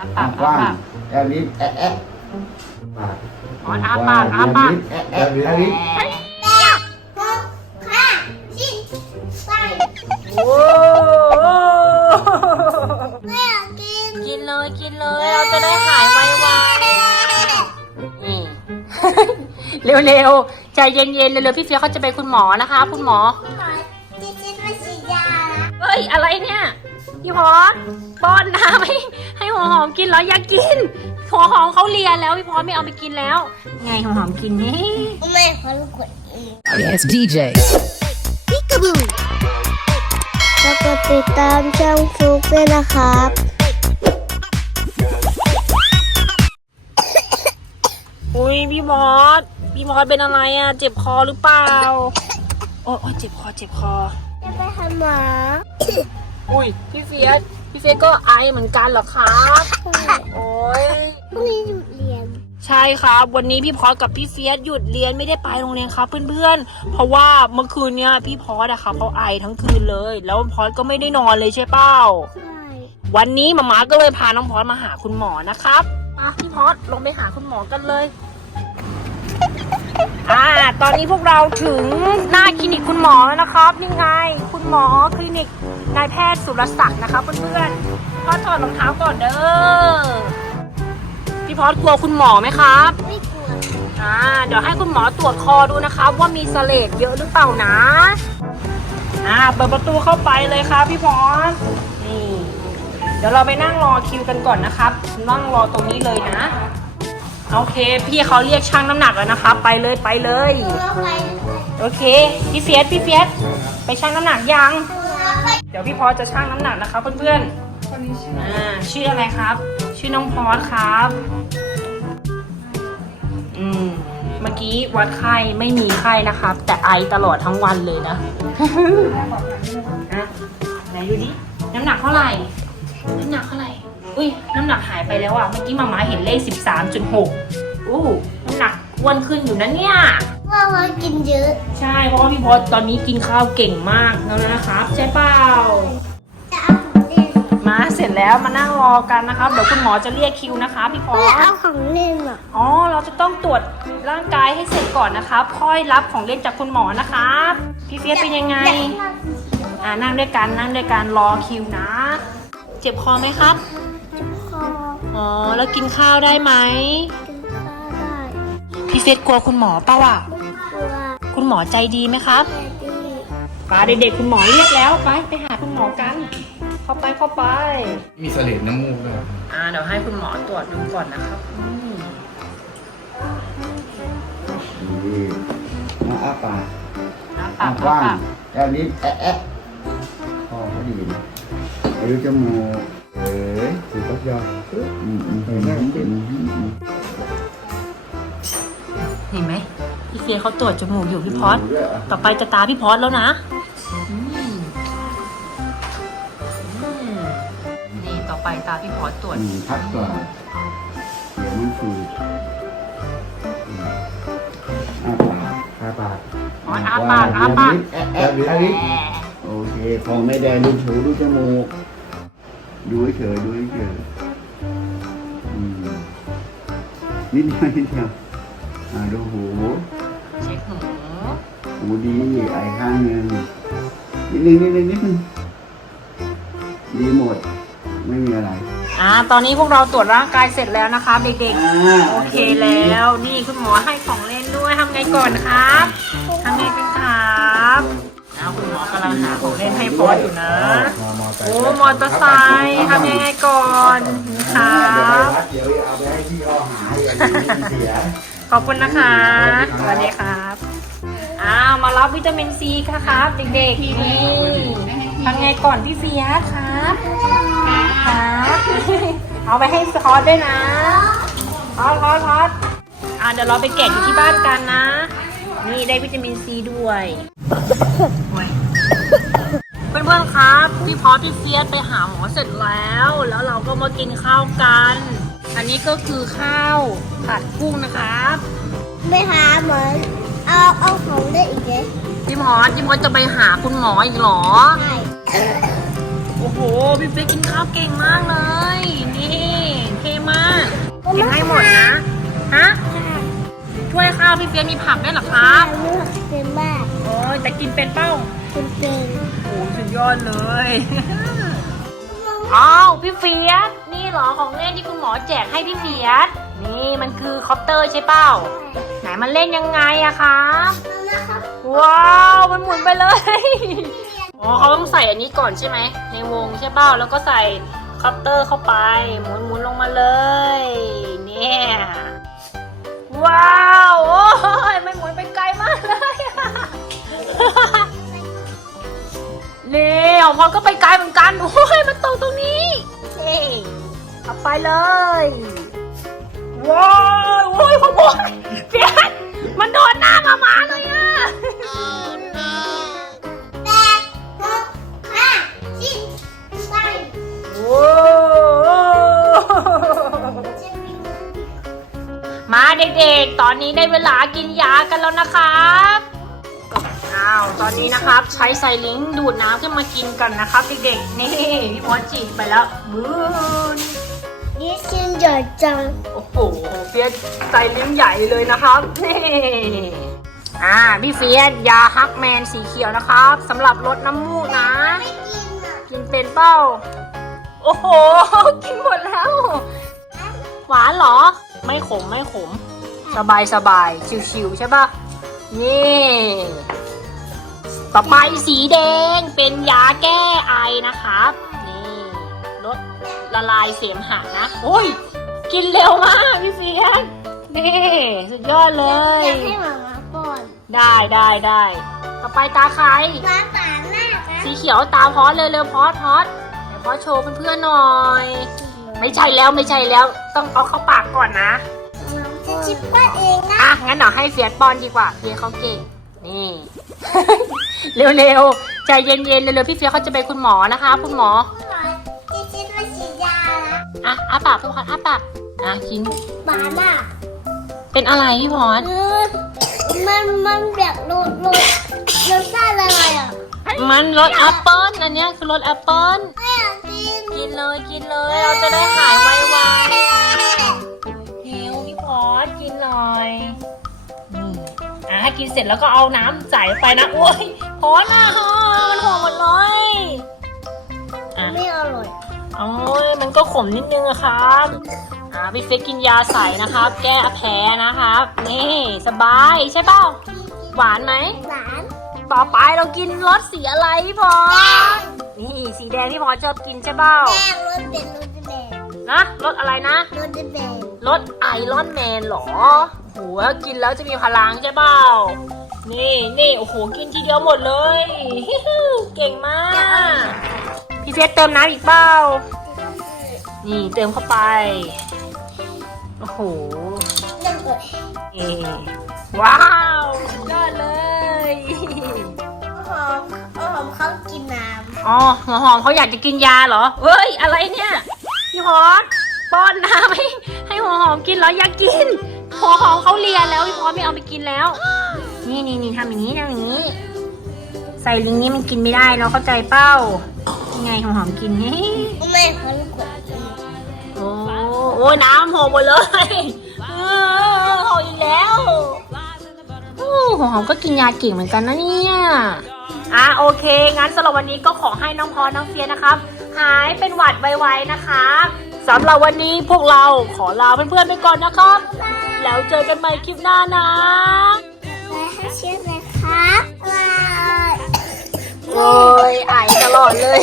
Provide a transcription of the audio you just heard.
อ้าปาปากกกว้างอ้าปากแอบลิ้นแอะแอะปากอ๋ออ้าปากอ้าปาก แอบลิ้นแอะแอะแอบลิ้นโอ้กินเลยกินเลยเราจะได้หายไวๆนี่ เร็วๆ ใจเย็นๆเร็วๆพี่เฟียเขาจะไปคุณหมอนะคะ คุณหมอ เฮ้ย อะไรเนี่ย พี่พอสป้อนน้ำให้ให้หัวหอมกินเหรออยากกิน หัวหอมเขาเลียแล้วพี่พอสไม่เอาไปกินแล้ว ไงหัวหอมกินนี่ Yes, DJ. แล้วก็ติดตามช่องฟลุกด้วยนะครับ อุ้ยพี่พอสพี่พอสเป็นอะไรอะ เจ็บคอหรือเปล่า โอ้ยเจ็บคอเจ็บคอ จะไปหาหมอ อุ้ยพี่เฟียสพี่เฟียสก็ไอเหมือนกันเหรอครับโอ้ยพรุ่งนี้หยุดเรียน ใช่ครับ วันนี้พี่พอสกับพี่เฟียสหยุดเรียนไม่ได้ไปโรงเรียนครับเพื่อนๆ เพราะว่าเมื่อคืนเนี้ยพี่พอสอะครับเขาไอทั้งคืนเลย แล้วพอสก็ไม่ได้นอนเลยใช่เปล่าใช่ วันนี้มาม่าก็เลยพาน้องพอสมาหาคุณหมอนะครับอะพี่พอสลงไปหาคุณหมอกันเลย อ่า ตอนนี้พวกเราถึงหน้าคลินิกคุณหมอแล้วนะครับนี่ไง คุณหมอคลินิกนายแพทย์สุรศักดิ์นะครับเพื่อนๆพอสถอดรองเท้าก่อนเด้อพี่พอสกลัวคุณหมอไหมครับไม่กลัวอ่าเดี๋ยวให้คุณหมอตรวจคอดูนะครับ ว่ามีเสลดเยอะหรือเปล่านะอ่าเปิดประตูเข้าไปเลยครับพี่พอสนี่เดี๋ยวเราไปนั่งรอคิวกันก่อนนะครับ นั่งรอตรงนี้เลยนะ โอเค พี่เขาเรียกช่างน้ำหนักแล้วนะครับไปเลยไปเลย โอเค พี่เฟียสพี่เฟียสไปชั่งน้ำหนักยัง เดี๋ยวพี่พอจะชั่งน้ำหนักนะครับเพื่อนๆอ่าชื่ออะไรครับ ชื่อน้องพอสครับ อืมเมื่อกี้วัดไข้ไม่มีไข้นะครับ แต่ไอตลอดทั้งวันเลยนะอะไหนดูดิน้ำหนักเท่าไหร่น้ำหนักเท่าไหร่ อุ้ยน้ำหนักหายไปแล้วอะเมื่อกี้มาม่าเห็นเลข 13.6อู้น้ำหนักอ้วนขึ้นอยู่นะเนี่ย ว่าว่ากินเยอะ ใช่เพราะว่าพี่พอสตอนนี้กินข้าวเก่งมากแล้วนะครับใช่เปล่าจะเอาของเล่นมาเสร็จแล้วมานั่งรอกันนะครับเดี๋ยวคุณหมอจะเรียกคิวนะคะพี่พอไม่สเอาของเล่นอะอ๋อเราจะต้องตรวจร่างกายให้เสร็จก่อนนะครับค่อยรับของเล่นจากคุณหมอนะครับพี่เฟียสเป็นยังไงอ่านั่งด้วยกันนั่งด้วยกันรอคิวนะ เจ็บคอไหมครับจะค ออ๋อ แล้วกินข้าวได้ไหม กินข้าวได้พี่เฟียสกลัวคุณหมอเปล่าอะ กลัวคุณหมอใจดีไหมครับแต่ดีป้าเด็กๆคุณหมอเรียกแล้วไปไปหาคุณหมอกัน เข้าไปเข้าไป มีเสลดน้ำมูกด้วยอ่าเดี๋ยวให้คุณหมอตรวจดูก่อนนะครับอืมนี่มาอ้าปากอ้าปาปากกกว้างอ้าปากแอบลิ้นแอะแอะ คอเขาดีนะไปดูจมูกเอ้ยสีปักยาอืมอืมอืมอืมอืมอืมเห็นไหมพี่เฟียเขาตรวจจมูกอยู่พี่พอสดูด้วยอะต่อไปจะตาพี่พอสแล้วนะอืมอืมนี่ต่อไปตาพี่พอสตรวจอืมพักก่อนเดี๋ยวมันฟูอืมอ้าปากอาปาก อ๋ออ้าปากอ้าปาก แอะแอะแอะลิ้น โอเคพอไม่แดงดูถูดูจมูก ดูเฉยๆดูเฉยๆอืมนิดเดียวนิดเดียวอ่าดูหูเช็คหูหูดีไอข้างหนึ่งนิดนึงนิดนึงนิดนึงดีหมด ไม่มีอะไรอ่าตอนนี้พวกเราตรวจร่างกายเสร็จแล้วนะคะเด็กอ่าๆโอเคแล้ว นี่คุณหมอให้ของเล่นด้วยทำไงก่อนครับทำไงกันครับ นะคุณหมอกำลังหาของเล่นให้พอสอยู่นะมามอไซค์โอ้มอเตอร์ไซค์ทำยังไงก่อนครัเดี๋ยวไปบพักเดี๋ยวเอาไปให้ที่อ้อหาอย่างนี้เสียขอบคุณนะคะสวัสดีครับอ้าวมารับวิตามินซีค่ะครับเด็กๆนี่ทำไงก่อนพี่เฟียสครับครับเอาไปให้ทอดด้วยนะทอดทอดทอดอ่าเดี๋ยวเราไปแกะอยู่ที่บ้านกันนะ นี่ได้วิตามินซีด้วยโอ้ย เพื่อนๆครับพี่พอพี่เฟียสไปหาหมอเสร็จแล้ว แล้วเราก็มากินข้าวกัน อันนี้ก็คือข้าวผัดกุ้งนะครับไม่หาหมือนเอาเอาของได้อีกเลยพี่หมอพี่หมอจะไปหาคุณหมออีกเหรอใช่โอ้โหพี่เฟียกกินข้าวเก่งมากเลย นี่เท่มากกินให้หมดนะฮะช่วยข้าวพี่เฟียกมีผักได้หรอครับเยอมมาก โอ้ยแต่กินเป็นเป้าเป็นเป็นโอ้สุดยอดเลย อ้าวพี่เฟียสนี่เหรอของเล่นที่คุณหมอแจกให้พี่เฟียสนี่มันคือคอปเตอร์ใช่เป้าไหนมันเล่นยังไงอะครับนะครับว้าวมันหมุนไปเลยอ๋อเขาต้องใส่อันนี้ก่อนใช่ไหมในวงใช่เปล่าแล้วก็ใส่คัตเตอร์เข้าไป หมุนหมุนลงมาเลยเนี่ย องพอก็ไปไกลเหมือนกัน โอ้ยมันตกตรงนี้นี่เอาไปเลย ว้าวโอ้ยขโมยเปียกมันโดนหน้ามามาเลยอะแปดหกห้าสี่ไปว้าวมาเด็กๆ ตอนนี้ได้เวลากินยากันแล้วนะครับ อ้าว ตอนนี้นะครับ ใช้ไซลิงค์ดูดน้ำขึ้นมากินกันนะครับเด็กๆ นี่ พี่พอจีไปแล้วมืนนี่ชิ้นใหญ่จัง โอ้โหเฟียสไซลิงค์ใหญ่เลยนะครับนี่อ่าพี่เฟียสยาฮักแมนสีเขียวนะครับสำหรับลดน้ำมูกนะไม่กินอะกินเป็นเป้า โอ้โห กินหมดแล้ว หวานเหรอ ไม่ขมไม่ขม สบายสบายชิวๆใช่ปะนี่ ต่อไปสีแดงเป็นยาแก้ไอนะครับ นี่ลดละลายเสมหะนะ โอ้ย กินเร็วมากพี่เฟียนนี่สุดยอดเลอยยากให้หมามาป้อนได้ได้ได้ต่อไปตาใครร้านป่าหน้านะสีเขียวตามพอสเลยเร็วพอสพอสเดี๋ยวพอสโชว์เพื่อนๆหน่อย ไม่ใช่แล้วไม่ใช่แล้ว ต้องเอาเข้าปากก่อนนะจะชิปป้อนเองนะ อะงั้นเดี๋ยวให้เฟียสปอนดีกว่าเฟียสเขาเก่ง นี่ เร็วๆ ใจเย็นๆ เร็วๆ พี่เฟียสเขาจะเป็นคุณหมอนะคะ คุณหมอจะชิปมาฉีดยานะอะอ้าปากทุกคนอ้าปากอะกินป่าหน้าเป็นอะไรพี่พอสเออมันมันแบบรสรสรสชาติอะไรอะมันรสแอปเปิ้ลอันเนี้ยคือรสแอปเปิ้ลไม่อยากกินกินเลยกินเลยเราจะได้หายไวๆหิวพี่พอสกินหน่อยนี่อะถ้า กินเสร็จแล้วก็เอาน้ำใส่ไปนะโอ้ยพอสนะฮะมันหอมหมดเลยอะไม่อร่อยโอ้ยมันก็ขมนิดนึงอะครับอ่าพี่เฟกกินยาใส่นะครับ แก้แพ้นะครับ นี่สบายใช่เปล่าหวานไหมหวานต่อไปเรากินรสสีอะไรพี่พอสนี่สีแดงพี่พอสชอบกินใช่เปล่าแป้งรสเป็นรสแดงนะรสอะไรนะรสแดงรสไอรอนแมนหรอ โหถ้ากินแล้วจะมีพลังใช่เปล่า นี่นี่โอ้โห กินทีเดียวหมดเลย เก่งมาก พี่เฟียสเติมน้ำอีกเปล่า นี่เติมเข้าไป โอ้โหยังเอ่ยเอว้าว สุดยอดเลย หอมหอมเขากินน้อ๋อหมอหอมเขาอยากจะกินยาเหรอ เฮ้ย อะไรเนี่ย พี่ฮอตป้อนน้ำให้ให้หัวหอมกินเหรออยากกิน หัวหอมเขาเลียแล้วพี่พอไม่เอาไปกินแล้ว นี่นี่นี่ทำอย่างนี้ทำอย่างนี้ ใส่ลิงนี้มันกินไม่ได้เนาะเข้าใจเป้ายังไงหัวหอมกินนี่ไม่คนกดโอ้โอ้น้ำหอมหมดเลยหอมอีกแล้วโอ้หัวหอมก็กินยาเก่งเหมือนกันนะเนี่ยอะโอเค งั้นสำหรับวันนี้ก็ขอให้น้องพอน้องเฟียนะครับ หายเป็นหวัดไวๆนะครับสำหรับวันนี้พวกเราขอลาเพื่อนๆไปก่อนนะครับ แล้วเจอกันใหม่คลิปหน้านะไว้ให้เชื่อเลยครับบายโอ้ยไอตลอดเลย